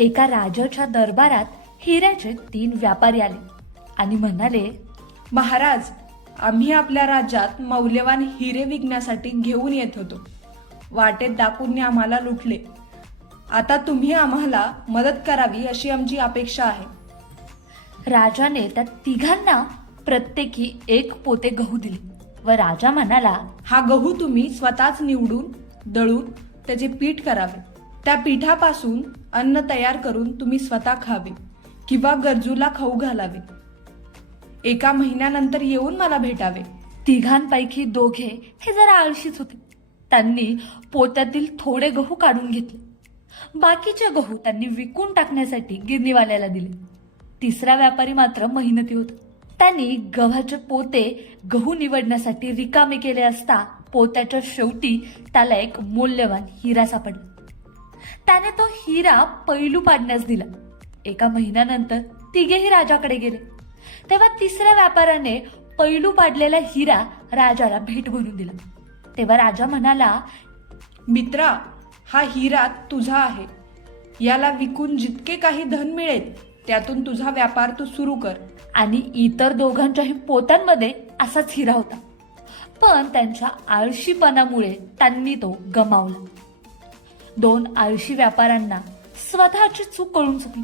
एका राजाच्या दरबारात हिऱ्याचे तीन व्यापारी आले आणि म्हणाले महाराज आम्ही आपल्या राज्यात मौल्यवान हिरे विकण्यासाठी घेऊन येत होतो. वाटेत डाकूंनी आम्हाला लुटले. आता तुम्ही आम्हाला मदत करावी अशी आमची अपेक्षा आहे. राजाने त्या तिघांना प्रत्येकी एक पोते गहू दिले व राजा म्हणाला हा गहू तुम्ही स्वतःच निवडून दळून त्याचे पीठ करावे. त्या पिठापासून अन्न तयार करून तुम्ही स्वतः खावे किंवा गरजूला खाऊ घालावे. एका महिन्यानंतर येऊन मला भेटावे. तिघांपैकी दोघे हे जरा आळशीच होते. त्यांनी पोत्यातील थोडे गहू काढून घेतले. बाकीचे गहू त्यांनी विकून टाकण्यासाठी गिरणीवाल्याला दिले. तिसरा व्यापारी मात्र मेहनती होता. त्यांनी गव्हाचे पोते गहू निवडण्यासाठी रिकामे केले असता पोत्याच्या शेवटी त्याला एक मौल्यवान हिरा सापडला. त्याने तो हिरा पैलू पाडण्यास दिला. एका महिन्यानंतर तिघेही राजाकडे गेले. तेव्हा तिसऱ्या व्यापाऱ्याने पैलू पाडलेला हिरा राजाला भेट म्हणून दिला. तेव्हा राजा म्हणाला मित्रा हा हिरा तुझा आहे. याला विकून जितके काही धन मिळेल त्यातून तुझा व्यापार तू सुरू कर. आणि इतर दोघांच्याही पोत्यांमध्ये असाच हिरा होता. पण त्यांच्या आळशीपणामुळे त्यांनी तो गमावला. दोन आळशी व्यापाऱ्यांना स्वतःची चूक कळून चुकली.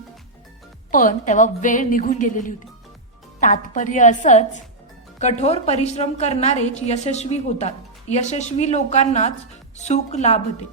पण तेव्हा वेळ निघून गेलेली होती. तात्पर्य असंच कठोर परिश्रम करणारेच यशस्वी होतात. यशस्वी लोकांनाच सुख लाभते